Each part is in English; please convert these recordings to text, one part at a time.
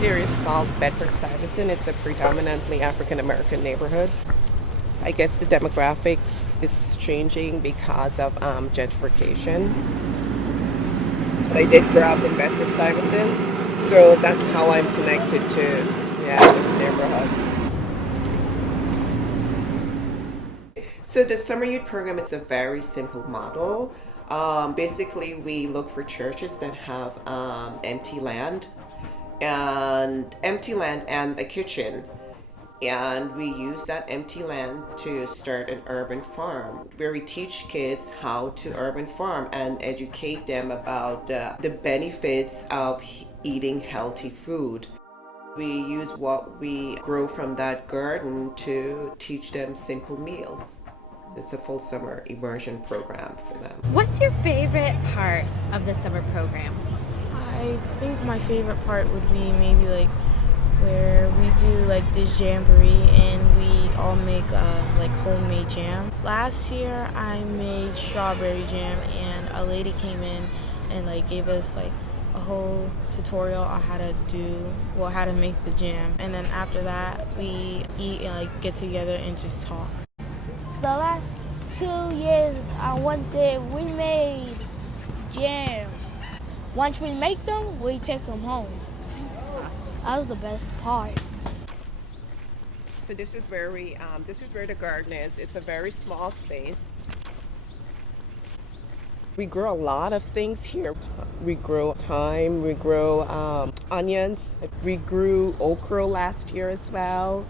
here is called Bedford-Stuyvesant. It's a predominantly African-American neighborhood. I guess the demographics, it's changing because of gentrification. But I did grow up in Bedford-Stuyvesant, so that's how I'm connected to this neighborhood. So the Summer Youth Program is a very simple model. Basically, we look for churches that have empty land and a kitchen. And we use that empty land to start an urban farm where we teach kids how to urban farm and educate them about the benefits of eating healthy food. We use what we grow from that garden to teach them simple meals. It's a full summer immersion program for them. What's your favorite part of the summer program? I think my favorite part would be maybe like where we do like this jamboree and we all make like homemade jam. Last year I made strawberry jam and a lady came in and like gave us like a whole tutorial on how to make the jam. And then after that we eat and like get together and just talk. The last 2 years I went there, we made jam. Once we make them, we take them home. That was the best part. So this is where the garden is. It's a very small space. We grow a lot of things here. We grow thyme, we grow onions. We grew okra last year as well.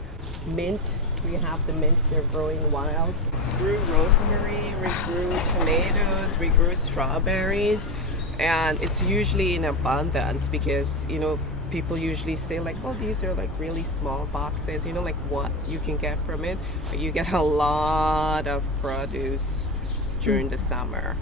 Mint, we have the mint, they're growing wild. We grew rosemary, we grew tomatoes, we grew strawberries. And it's usually in abundance because, people usually say like, oh, these are like really small boxes, like what you can get from it. But you get a lot of produce during the summer.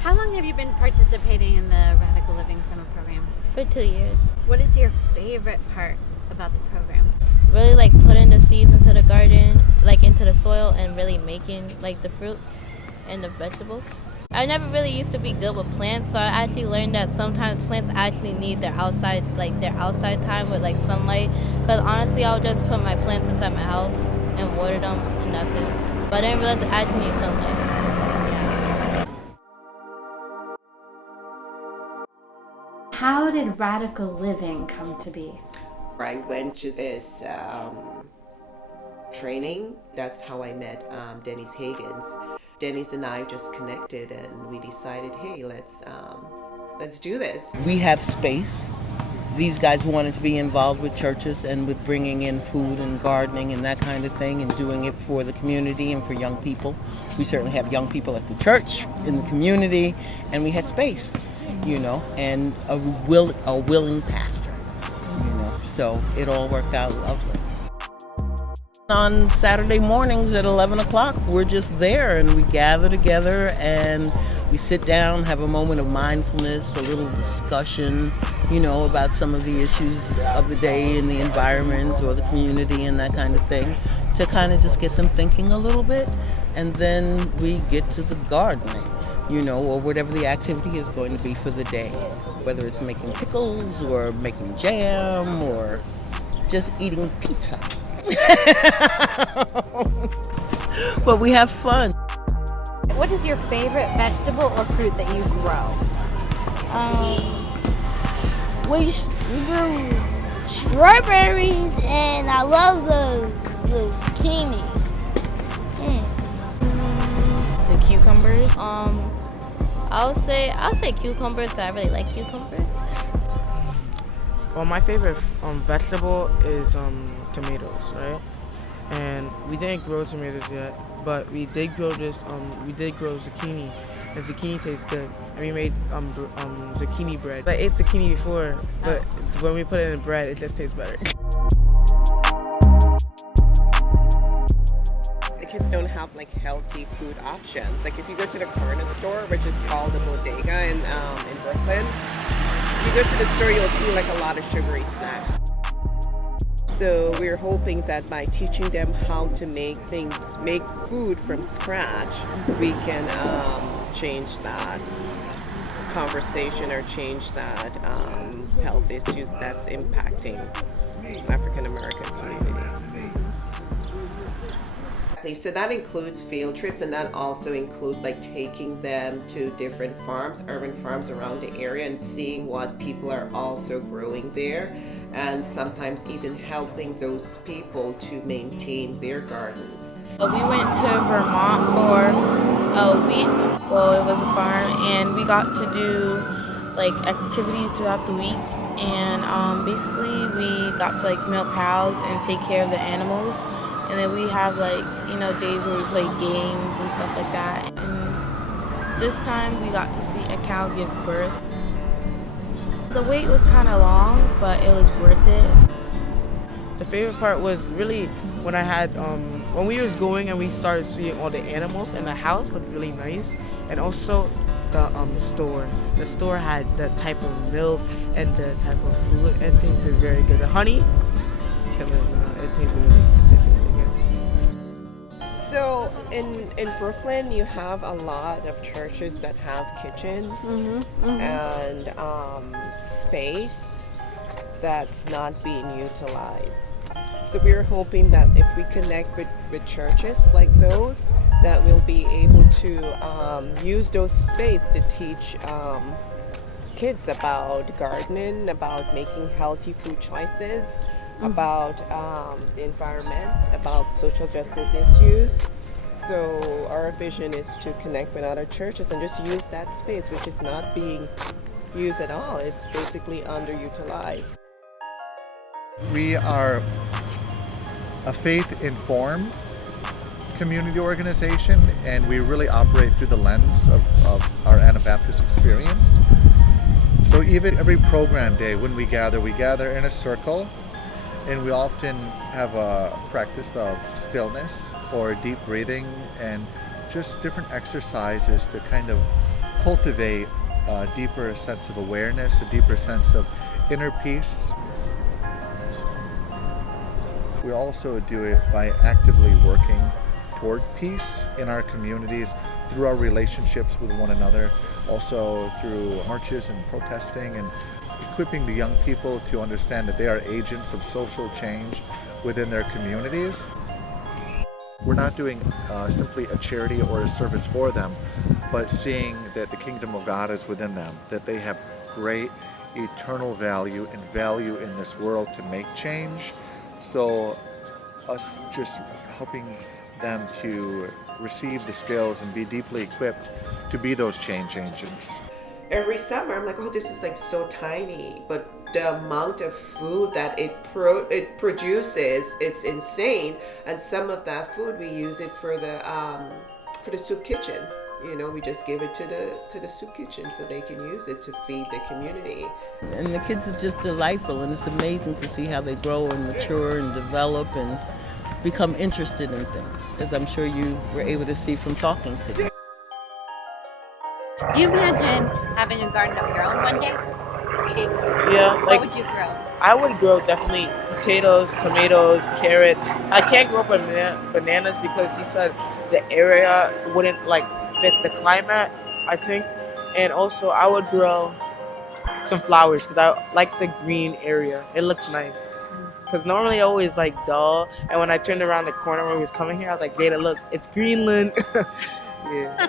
How long have you been participating in the Radical Living Summer Program? For 2 years. What is your favorite part about the program? Really like putting the seeds into the garden, like into the soil and really making like the fruits and the vegetables. I never really used to be good with plants, so I actually learned that sometimes plants actually need their outside time with like sunlight. Because honestly, I would just put my plants inside my house and water them, and that's it. But I didn't realize it actually needs sunlight. How did Radical Living come to be? I went to this training. That's how I met DENISE HAGGINS. DENISE and I just connected and we decided, hey, let's do this. We have space. These guys wanted to be involved with churches and with bringing in food and gardening and that kind of thing and doing it for the community and for young people. We certainly have young people at the church, in the community, and we had space, and a willing pastor, So it all worked out lovely. On Saturday mornings at 11 o'clock, we're just there and we gather together and we sit down, have a moment of mindfulness, a little discussion, about some of the issues of the day in the environment or the community and that kind of thing, to kind of just get them thinking a little bit. And then we get to the gardening, or whatever the activity is going to be for the day, whether it's making pickles or making jam or just eating pizza. But we have fun. What is your favorite vegetable or fruit that you grow? We grew strawberries and I love the zucchini. The cucumbers. I'll say cucumbers because I really like cucumbers. Well, my favorite vegetable is tomatoes, right? And we didn't grow tomatoes yet, but we did grow zucchini, and zucchini tastes good. And we made zucchini bread. I ate zucchini before, but when we put it in bread, it just tastes better. The kids don't have like healthy food options. Like if you go to the corner store, which is called the Bodega in Brooklyn, if you go to the store, you'll see like a lot of sugary snacks. So we're hoping that by teaching them how to make food from scratch, we can change that. conversation or change that health issues that's impacting African American communities. So that includes field trips, and that also includes like taking them to different farms, urban farms around the area, and seeing what people are also growing there, and sometimes even helping those people to maintain their gardens. We went to Vermont for a week. Well, it was a farm, and we got to do like activities throughout the week. And basically, we got to like milk cows and take care of the animals. And then we have like, you know, days where we play games and stuff like that. And this time we got to see a cow give birth. The wait was kind of long, but it was worth it. The favorite part was really when I had, when we was going and we started seeing all the animals, and the house looked really nice. And also the store. The store had the type of milk and the type of food, and it tasted very good. The honey, it tasted really good. So in Brooklyn, you have a lot of churches that have kitchens and space that's not being utilized. So we're hoping that if we connect with churches like those, that we'll be able to use those space to teach kids about gardening, about making healthy food choices, about the environment, about social justice issues. So our vision is to connect with other churches and just use that space, which is not being used at all. It's basically underutilized. We are a faith-informed community organization, and we really operate through the lens of our Anabaptist experience. So even every program day when we gather in a circle, and we often have a practice of stillness or deep breathing and just different exercises to kind of cultivate a deeper sense of awareness, a deeper sense of inner peace. We also do it by actively working toward peace in our communities through our relationships with one another, also through marches and protesting, and equipping the young people to understand that they are agents of social change within their communities. We're not doing simply a charity or a service for them, but seeing that the kingdom of God is within them, that they have great eternal value and value in this world to make change. So us just helping them to receive the skills and be deeply equipped to be those change agents. Every summer, I'm like, oh, this is like so tiny, but the amount of food that it produces, it's insane. And some of that food, we use it for the soup kitchen. You know, we just give it to the soup kitchen so they can use it to feed the community. And the kids are just delightful, and it's amazing to see how they grow and mature and develop and become interested in things, as I'm sure you were able to see from talking to them. Do you imagine having a garden of your own one day? Yeah, What like would you grow? I would grow definitely potatoes, tomatoes, carrots. I can't grow bananas because he said the area wouldn't like fit the climate, I think. And also I would grow some flowers because I like the green area. It looks nice. Because normally always like dull. And when I turned around the corner when we was coming here, I was like, Jada, look, it's Greenland. Yeah.